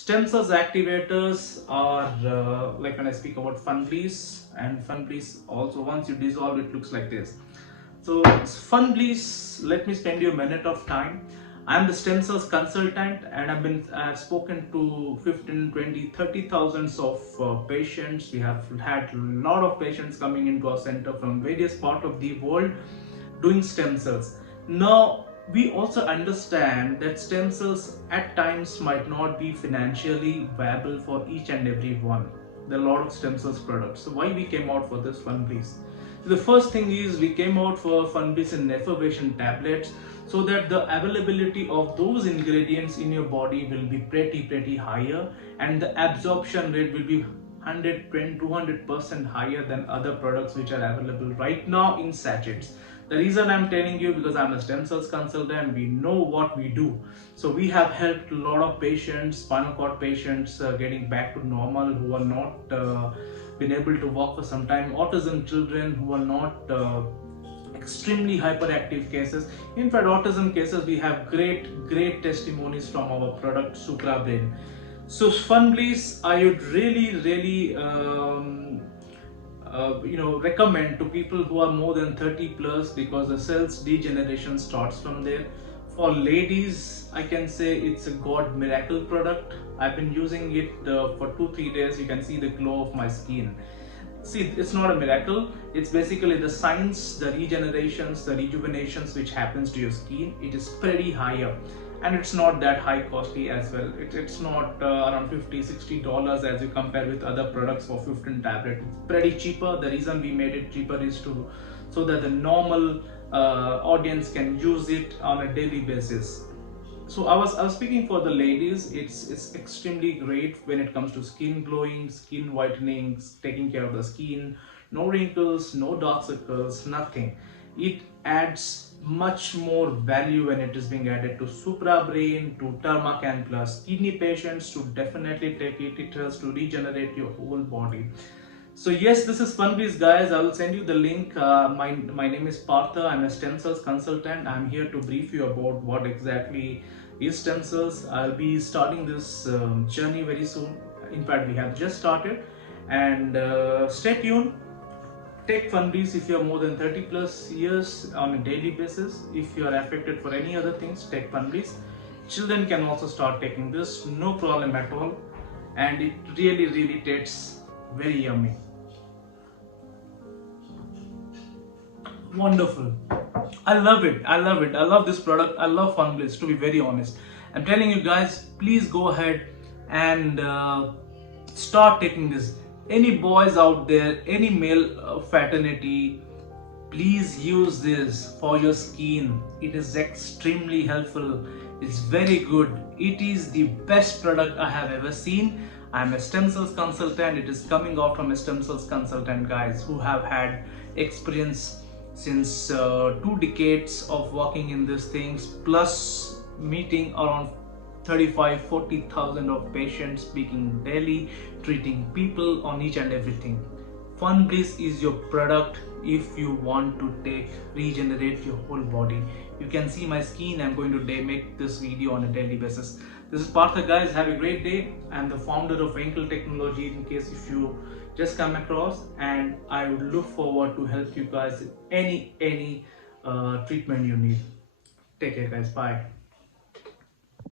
Stem cells activators are like when I speak about Funblies, and Funblies also once you dissolve it looks like this. So Funblies, let me spend you a minute of time. I'm the stem cells consultant, and I've spoken to 15, 20, 30 thousands of patients. We have had a lot of patients coming into our center from various parts of the world doing stem cells. Now, we also understand that stem cells at times might not be financially viable for each and every one. There are a lot of stem cells products. So why we came out for this Funblies? The first thing is we came out for Funblies in effervescent tablets, so that the availability of those ingredients in your body will be pretty higher, and the absorption rate will be 120 200% higher than other products which are available right now in sachets. The reason I'm telling you, because I'm a stem cells consultant, we know what we do. So we have helped a lot of patients, spinal cord patients, getting back to normal, who are not been able to walk for some time, autism children who are not extremely hyperactive cases. In fact, autism cases, we have great testimonies from our product SupraBrain. So Funblies, I would really recommend to people who are more than 30 plus, because the cells degeneration starts from there. For ladies, I can say it's a god miracle product. I've been using it for 2-3 days. You can see the glow of my skin. See, it's not a miracle. It's basically the science, the regenerations, the rejuvenations which happens to your skin. It is pretty higher, and it's not that high costly as well. It's not around $50-$60 as you compare with other products for 15 tablets. It's pretty cheaper. The reason we made it cheaper is so that the normal audience can use it on a daily basis. So I was speaking for the ladies. It's extremely great when it comes to skin glowing, skin whitening, taking care of the skin. No wrinkles, no dark circles, nothing. It adds much more value when it is being added to SupraBrain, to Termacan Plus. Kidney patients should definitely take it. It helps to regenerate your whole body. So yes, this is Funblies, guys. I will send you the link. My name is Partha. I'm a stem cells consultant. I'm here to brief you about what exactly is stem cells. I'll be starting this journey very soon. In fact, we have just started. And stay tuned. Take Funblies if you're more than 30 plus years on a daily basis. If you are affected for any other things, take Funblies. Children can also start taking this, no problem at all. And it really tastes very yummy. Wonderful. I love it. I love this product. I love Funblies, to be very honest. I'm telling you guys, please go ahead and start taking this. Any boys out there, any male fraternity, please use this for your skin. It is extremely helpful. It's very good. It is the best product I have ever seen. I'm a stem cells consultant. It is coming out from a stem cells consultant, guys, who have had experience since 2 decades of working in these things, plus meeting around 35-40,000 of patients, speaking daily, treating people on each and everything. Funblies is your product if you want to regenerate your whole body. You can see my skin. I'm going to make this video on a daily basis. This is Partha, guys. Have a great day. I'm the founder of Winkle Technology, in case if you just come across, and I would look forward to help you guys with any treatment you need. Take care, guys. Bye.